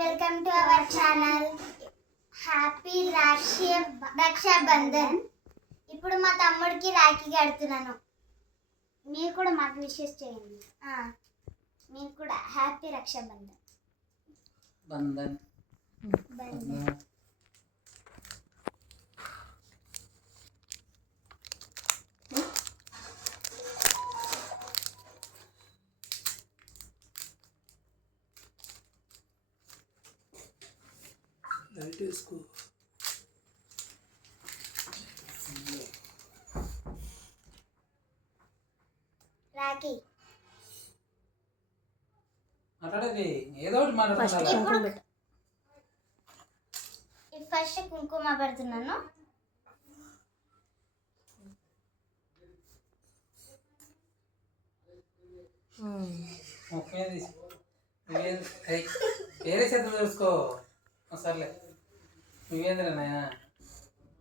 Welcome to our channel happy Rakshi Raksha Bandhan ఇప్పుడు మా తమ్ముడికి రాఖీ కడుతున్నాను. మీరు కూడా మాకు విషెస్ చేయండి. మీరు కూడా. హ్యాపీ రక్షాబంధన్ బంధన్. బంధన్ లైట్ వేసుకో రాఖీ మాట్లాడేది. ఏదో ఒకటి మాట్లాడుతున్నా ఫస్ట్ కుంకుమ పెడుతున్నాను. వేరే చేతులు తెలుసుకో. సర్లే. నువ్వేంద్ర నాయన.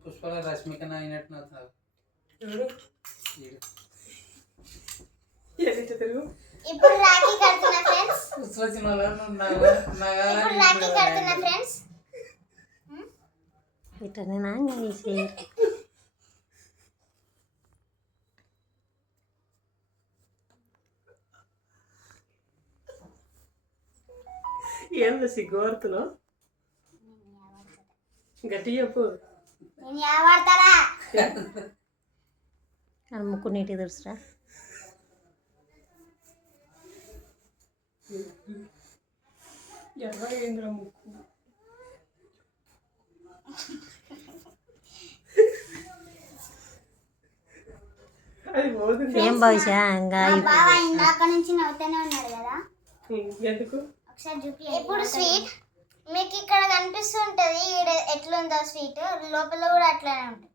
పుష్పల రష్మిక అయినట్టు అవుతున్నావు ఈడు. ఇప్పుడు రాఖీ కడుతున్నా ఫ్రెండ్స్. నువ్వు నగ- ఇప్పుడు రాఖీ కడుతున్నా ఫ్రెండ్స్. ఇటనేనా వేసేయరు ఏంది సిగ్గుపడుతున్నావు గట్టి చెప్పు. నేను అని ముక్కు నీటి తెలుసురా. ఎర్ర ఏంద్ర ముక్కు ఏం ఇంకా బావ ఇందాక నుంచి నవ్వుతూనే ఉన్నాడు కదా. ఎందుకు? ఒకసారి చూపి ఇప్పుడు స్వీట్ మీకు ఇక్కడ కనిపిస్తుంటది. ఈడ ఎట్లుందో స్వీట్. లోపల కూడా అట్లానే ఉంటుంది.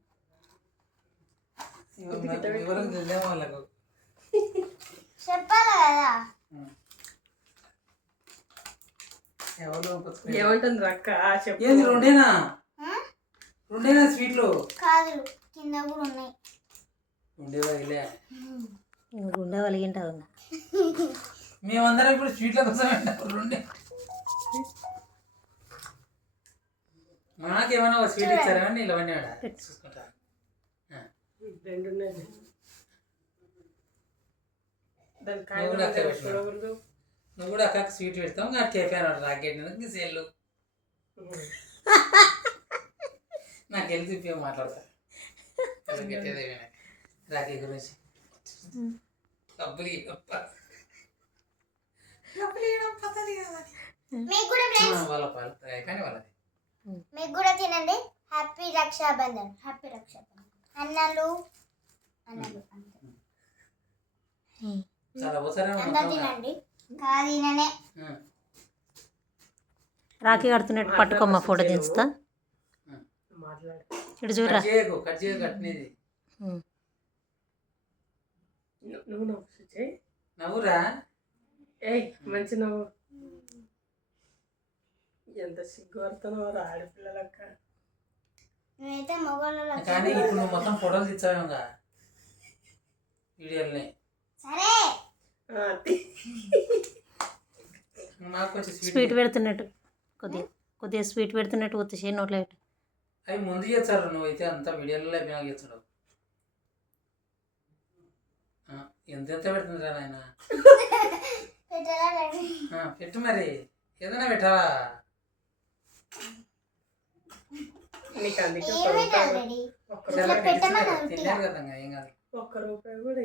చెప్పాలి కదా? ఏమంటుంది రక్క చెప్పు. ఏంది రెండేనా? రెండేనా స్వీట్లు? కాదు కింద కూడా ఉన్నాయి. ఉండేవా ఇలే ఇంక గుండె వలిగింటావు ఇంకా. మేమందరం ఇప్పుడు స్వీట్ల కోసం రెండే. మాకేమైనా ఒక స్వీట్ ఇచ్చారా? అని ఇలావన్నీ ఆడ. చూసుకుంటా. రెండు ఉన్నాయి. దాని నువ్వు కూడా అట్లే పెట్టినావు. చూడకూడదు నువ్వు కూడా అక్కకి స్వీట్ పెడతావు ఇంకా కేపాను రాకెట్ సెల్లు. నాకు వెళ్ళి చూపి మాట్లాడతా. రాఖీ గురించి. డబ్బులు వాళ్ళ పాలు కానీ వాళ్ళది. మీకు కూడా తినండి. హ్యాపీ రక్షాబంధన్. హ్యాపీ రక్షాబంధన్. అన్నలు. అన్నలు. చాలా అవసరం తినండి. రాఖీ కడుతున్నట్టు పట్టుకోమ్మా ఫోటో దించుతా. మాట్లాడు ఇటు చూడరా నవ్వురా? ఏయ్ మంచి నవ్వు. ఎంత సిగ్గుపడుతున్నావు రా ఆడపిల్లలక్క. నువ్వైతే మొగోళ్ళ కానీ ఇప్పుడు నువ్వు మొత్తం ఫోటోలు తెచ్చావేగా వీడియోల్ని. సరే. స్వీట్ స్వీట్ పెడుతున్నట్టు. కొద్దిగా కొద్దిగా స్వీట్ పెడుతున్నట్టు వచ్చేసి నోట్లో పెట్టు. అవి ముందు చేస్తారు నువ్వైతే అంతా వీడియోలలో అయిపోయినా చేస్తాడు. ఎంత ఎంత పెడుతుందిరా నాయన? పెట్టు మరి. ఏదైనా పెట్టావా నీకు అందుకే ఏం ఒక్క పెట్టాలి రూపాయి ఒక్క రూపాయి ఇంకా ఏం కాదు. ఒక్క రూపాయి కూడా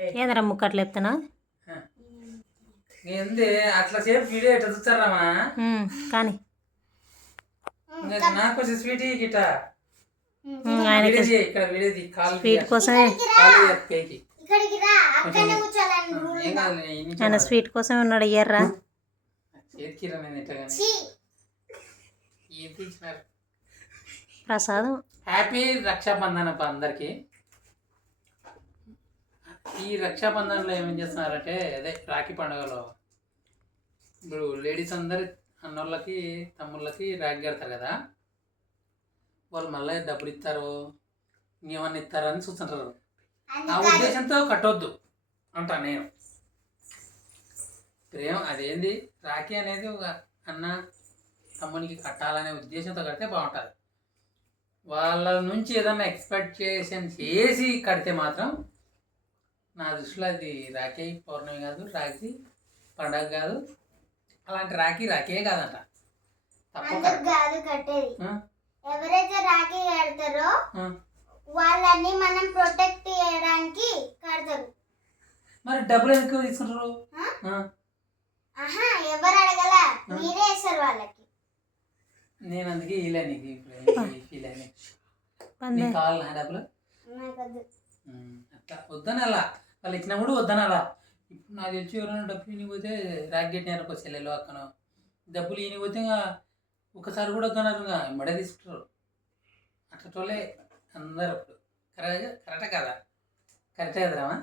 ఏందిరా ముక్కు అట్లా ఏంది అట్లా సేపు వీడియో ఎట్లా చూస్తారామా కానీ. నాకు కొంచెం స్వీట్ గిట్ట. ఇక్కడ వీడియో స్వీట్. కోసమే. ఆయన. స్వీట్ కోసమే ఉన్నాడు ఇయ్యర్రా చేతికి రా నేను ఇట్లా కానీ. ఛీ, ఏం తీసినారు ప్రసాదం. హ్యాపీ రక్షాబంధన్ అప్ప అందరికి. ఈ రక్షాబంధన్లో ఏమేం చేస్తున్నారంటే అదే రాఖీ పండుగలో ఇప్పుడు లేడీస్ అందరు అన్నోళ్ళకి తమ్ముళ్ళకి రాఖీ కడతారు కదా. వాళ్ళు మళ్ళీ డబ్బులు ఇస్తారు? ఇంకేమన్నా ఇస్తారని చూస్తుంటారు. ఆ ఉద్దేశంతో కట్టొద్దు అంటా నేను. ప్రేమ అదేంది? రాఖీ అనేది ఒక అన్న తమ్మునికి కట్టాలనే ఉద్దేశంతో కడితే బాగుంటుంది. వాళ్ళ నుంచి ఏదన్నా ఎక్స్పెక్టేషన్ చేసి కడితే మాత్రం నా దృష్టిలో అది రాఖీ పౌర్ణమి కాదు రాఖీ పండగ కాదు. అలాంటి రాఖీ రాఖీయే కాదంట. కాదు కట్టేది? ఎవరైతే రాఖీ కడతారో. వాళ్ళని మనం ప్రొటెక్ట్ చేయడానికి కడతారు. మరి డబ్బులు ఎందుకు తీసుకుంటారు? ఆ? ఆ, ఆహా ఎవరు అడగల? మీరే వేస్తారు వాళ్ళకి. నేను అందుకే ఇలా నీకు ఇప్పుడు ఫీల్ పందే. నీకు కావాలా డబ్బులు? అట్లా వద్దనలా. వాళ్ళు ఇచ్చినప్పుడు వద్దనలా ఇప్పుడు నాకు తెలిసి ఎవరైనా డబ్బులు ఇనిపోతే రాకెట్ నేరకు చెల్లెలు అక్కను. డబ్బులు ఇనిపోతే ఇంకా ఒకసారి కూడా వద్దన్నారు ఇంకా ఇమ్మడే తీసుకుంటారు. అట్లటోళ్ళే అందరు అప్పుడు కరెక్ట్ కరెక్టే కదా? కరెక్టే కదరామా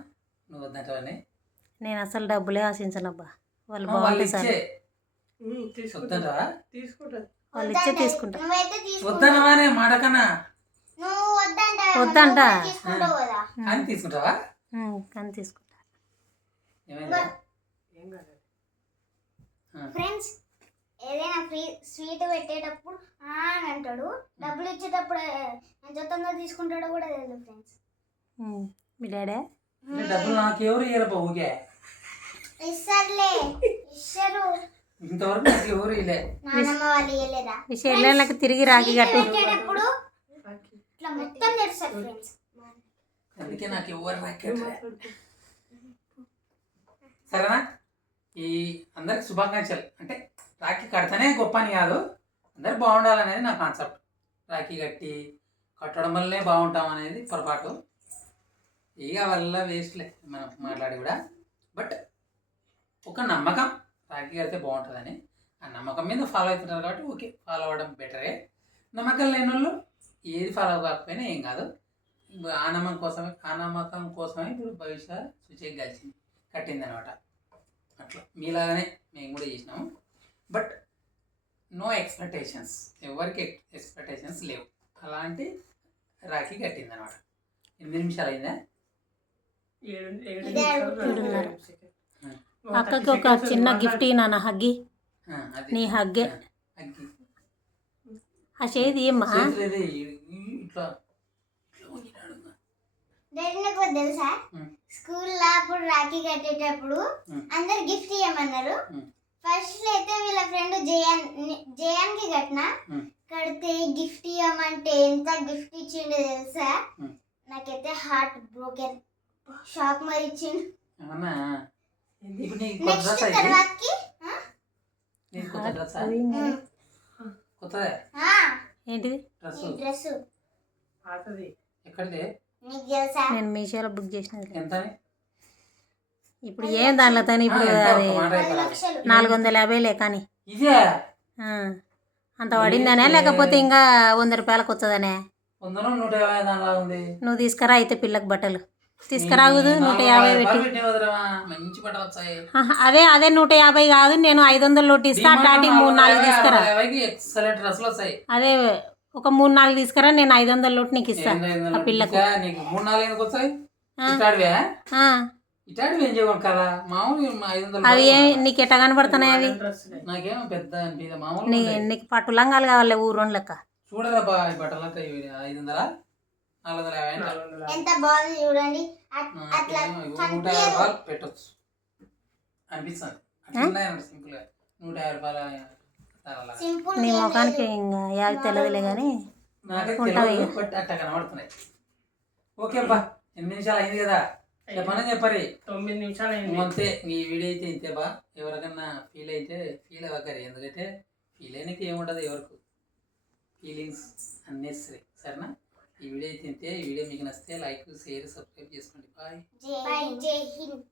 నువ్వు వద్దంటావని నేను అసలు డబ్బులే ఆశించనబ్బా. వాళ్ళు వాళ్ళు సార్. ఇచ్చే తీసుకుంటా. వాళ్ళు ఇచ్చే వద్దనవానే మాట కన్నా వద్దంట. తీసుకుంటావు? కానీ తీసుకుంటా. ఫ్రెండ్స్ ఏదైనా ఫ్రీ స్వీట్ పెట్టేటప్పుడు ఆ అని అంటాడు. డబ్బులు ఇచ్చేటప్పుడు ఎంత తొందర తీసుకుంటాడో కూడా తెలియదు ఫ్రెండ్స్. మీ డాడే? డబ్బులు నాకు ఎవరు ఇయ్యరు ఊకే ఇస్తారులే ఇస్తారు. ఇంతవరకు నాకు ఎవరు ఇలే నానమ్మ వాళ్ళు ఇవ్వలేదా మీ చెల్లెళ్ళకి తిరిగి రాఖీ స్వీట్ కట్టు. పెట్టేటప్పుడు రాఖీ. ఇట్లా మొత్తం తెరుస్తారు ఫ్రెండ్స్. అందుకే నాకు ఎవరు ఏం రాకెట్ మాట్లాడుకో. సరేనా? ఈ అందరికి శుభాకాంక్షలు. అంటే రాఖీ కడితేనే గొప్ప అని కాదు. అందరు బాగుండాలనేది నా కాన్సెప్ట్. రాఖీ కట్టి కట్టడం వల్లనే బాగుంటాం అనేది పొరపాటు. ఇక వల్ల వేస్ట్లే మనం మాట్లాడి కూడా. బట్ ఒక నమ్మకం. రాఖీ కడితే బాగుంటుందని. ఆ నమ్మకం మీద ఫాలో అవుతున్నారు కాబట్టి ఓకే ఫాలో అవ్వడం బెటరే. నమ్మకం లేని వాళ్ళు ఏది ఫాలో కాకపోయినా ఏం కాదు. ఇప్పుడు ఆ నమ్మకం కోసమే ఆ నమ్మకం కోసమే ఇప్పుడు భవిష్య సూచిక కలిసింది కట్టింది అనమాట అట్లా. మీలాగానే మేము కూడా చేసినాము. బట్ నో ఎక్స్పెక్టేషన్స్ ఎవరికి ఎక్స్పెక్టేషన్స్ లేవు. అలాంటి రాఖీ కట్టింది అనమాట ఎనిమిది నిమిషాలు అయిందా? అక్కకి 30 ఒక చిన్న. గిఫ్ట్ నాన్న హగ్గి. నీ హగ్గే ఆ, చేతి ఏమ్మా? ఇట్లా నాకు తెలుసా. స్కూల్లో అప్పుడు రాఖీ కట్టేటప్పుడు. అందరు గిఫ్ట్ ఇవ్వమన్నారు. ఫస్ట్ అయితే వీళ్ళ ఫ్రెండ్ జయాన్ జయాన్కి కట్టిన. కడితే గిఫ్ట్ ఇవ్వమంటే ఎంత గిఫ్ట్ ఇచ్చిండో తెలుసా. నాకైతే హార్ట్ బ్రోకెన్ షాక్ మరి ఇచ్చిండు. నెక్స్ట్ తర్వాతకి ఏంటిది? డ్రెస్ ఎక్కడిది? నేను మీషోలో బుక్ చేసినది ఎంత ఇప్పుడు ఏం దానిలో తను? ఇప్పుడు అది నాలుగు వందల యాభై లే కానీ. ఇదే? ఆ. అంత పడిందనే? లేకపోతే ఇంకా వంద రూపాయలకు ఉంది. నువ్వు తీసుకురా అయితే పిల్లకు బట్టలు. తీసుకురాగుదు నీ నూట యాభై పెట్టి. అదే అదే నూట యాభై కాదు నేను ఐదు వందలు లోటు ఇస్తా అట్లాంటి మూడు నాలుగు తీసుకురా. అదే ఒక మూడు నాలుగు తీసుకురా నేను ఐదు వందల లోటు నీకు ఇస్తా. ఏందో ఏందో ఆ పిల్లకు. నీకు మూడు నాలుగు ఎందుకు వచ్చాయి ఆ. ఇటాడివే? ఆ, ఇటాడివి ఏం చేయకూడదు కదా? మామూలు ఐదు వందలు అవి ఏమి నీకు ఎట్ట కనబడుతున్నాయి అవి? పెద్ద అనిపించదు మామూలు నీ ఉన్నాయి. నీకు పట్టు లంగాలు కావాలి ఊరోని లెక్క. ఈ బట్టలు ఇవి ఐదు వందల? నాలుగు యాభై. ఎంత బాగుంది చూడండి. అట్లా నూట. యాభై రూపాయలు పెట్టొచ్చు. అనిపిస్తుంది. అట్లా ఉన్నాయి సింపుల్గా నూట యాభై రూపాయల అలా. సింపుల్ నీ ముఖానికి ఇంకా యావి తెలియదులే కానీ కనబడుతున్నాయి. ఓకే అబ్బా ఎనిమిది నిమిషాలు అయింది కదా. చెప్పనని చెప్పరి? తొమ్మిది నిమిషాలు అయింది. అంతే ఈ వీడియో అయితే ఇంతే బా. ఎవరికన్నా ఫీల్ అయితే ఫీల్ అవ్వకరి. ఎందుకంటే ఫీల్ అయినకి ఏముండదు ఎవరికి. ఫీలింగ్స్ అన్నెసరీ సరేనా? ఈ వీడియో అయితే ఇంతే. ఈ వీడియో మీకు నచ్చితే లైక్ షేర్ సబ్స్క్రైబ్ చేసుకోండి. బాయ్ జై హింద్.